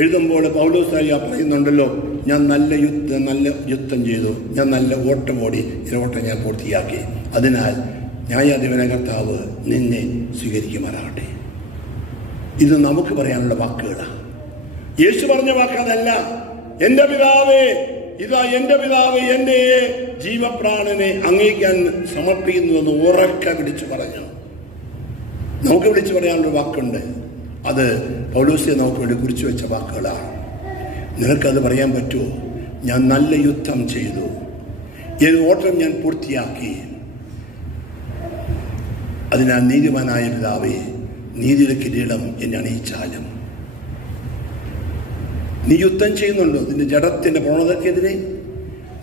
എഴുതുമ്പോൾ പൗലോസ് പൗലോസാരിയ പറയുന്നുണ്ടല്ലോ ഞാൻ നല്ല യുദ്ധം നല്ല യുദ്ധം ചെയ്തു. ഞാൻ നല്ല ഓട്ടം ഓടി ഓട്ടം ഞാൻ പൂർത്തിയാക്കി. അതിനാൽ ന്യായാധിപന കർത്താവ് നിന്നെ സ്വീകരിക്കുമാറാകട്ടെ. ഇത് നമുക്ക് പറയാനുള്ള വാക്കുകളാണ് യേശു പറഞ്ഞ വാക്കതല്ല എന്റെ പിതാവേ ഇതാ എന്റെ പിതാവ് എന്റെ ജീവപ്രാണനെ അങ്ങേക്കാൻ സമർപ്പിക്കുന്നുവെന്ന് ഉറക്ക വിളിച്ചു പറഞ്ഞു. നമുക്ക് വിളിച്ചു പറയാനുള്ള വാക്കുണ്ട്. അത് പൗലോസിയെ നമുക്ക് വേണ്ടി കുറിച്ചു വെച്ച വാക്കുകളാണ്. നിനക്കത് പറയാൻ പറ്റുമോ? ഞാൻ നല്ല യുദ്ധം ചെയ്തു. ഏത് ഓട്ടം ഞാൻ പൂർത്തിയാക്കി? അതിനാൽ നീതിമാനായ പിതാവേ നീതിയുടെ കിരീടം എന്നെ അണിയിച്ചാലും. നീ യുദ്ധം ചെയ്യുന്നുണ്ടോ? നിന്റെ ജഡത്തിന്റെ പ്രവണതക്കെതിരെ?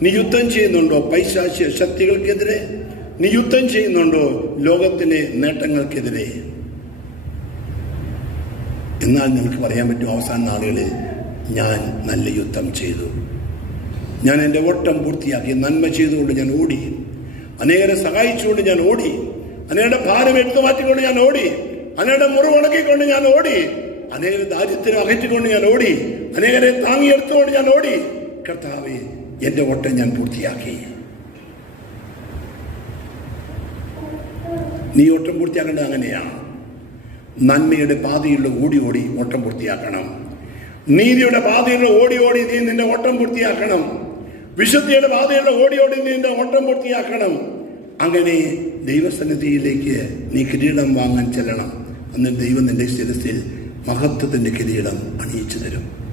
നീ യുദ്ധം ചെയ്യുന്നുണ്ടോ? പൈശാശ്യ ശക്തികൾക്കെതിരെ? നീ യുദ്ധം ചെയ്യുന്നുണ്ടോ? ലോകത്തിലെ നേട്ടങ്ങൾക്കെതിരെ? എന്നാൽ നിങ്ങൾക്ക് പറയാൻ പറ്റും അവസാന നാളുകളിൽ ഞാൻ നല്ല യുദ്ധം ചെയ്തു. ഞാൻ എന്റെ ഓട്ടം പൂർത്തിയാക്കി നന്മ ചെയ്തുകൊണ്ട് ഞാൻ ഓടി. അനേകരെ സഹായിച്ചുകൊണ്ട് ഞാൻ ഓടി. അനേകരുടെ ഭാരം എടുത്തു മാറ്റിക്കൊണ്ട് ഞാൻ ഓടി. അനേകരുടെ മുറിവുണക്കിക്കൊണ്ട് ഞാൻ ഓടി. അനേകരെ ദാരിദ്ര്യം അകറ്റിക്കൊണ്ട് ഞാൻ ഓടി. അനേകരെ താങ്ങിയെടുത്തുകൊണ്ട് ഞാൻ ഓടി. കർത്താവെ എന്റെ ഓട്ടം ഞാൻ പൂർത്തിയാക്കി. നീ ഓട്ടം പൂർത്തിയാക്കേണ്ടത് അങ്ങനെയാണ് നന്മയുടെ പാതയിൽ ഓടി ഓടി ഓട്ടം പൂർത്തിയാക്കണം. നീതിയുടെ പാതയിൽ ഓടി ഓടി നീ നിന്റെ ഓട്ടം പൂർത്തിയാക്കണം. വിശുദ്ധിയുടെ പാതയിൽ ഓടി ഓടി നീ നിന്റെ ഓട്ടം പൂർത്തിയാക്കണം. അങ്ങനെ ദൈവസന്നിധിയിലേക്ക് നീ കിരീടം വാങ്ങാൻ ചെല്ലണം. അന്ന് ദൈവം നിന്റെ ശിരസിൽ മഹത്വത്തിന്റെ കിരീടം അണിയിച്ചു തരും.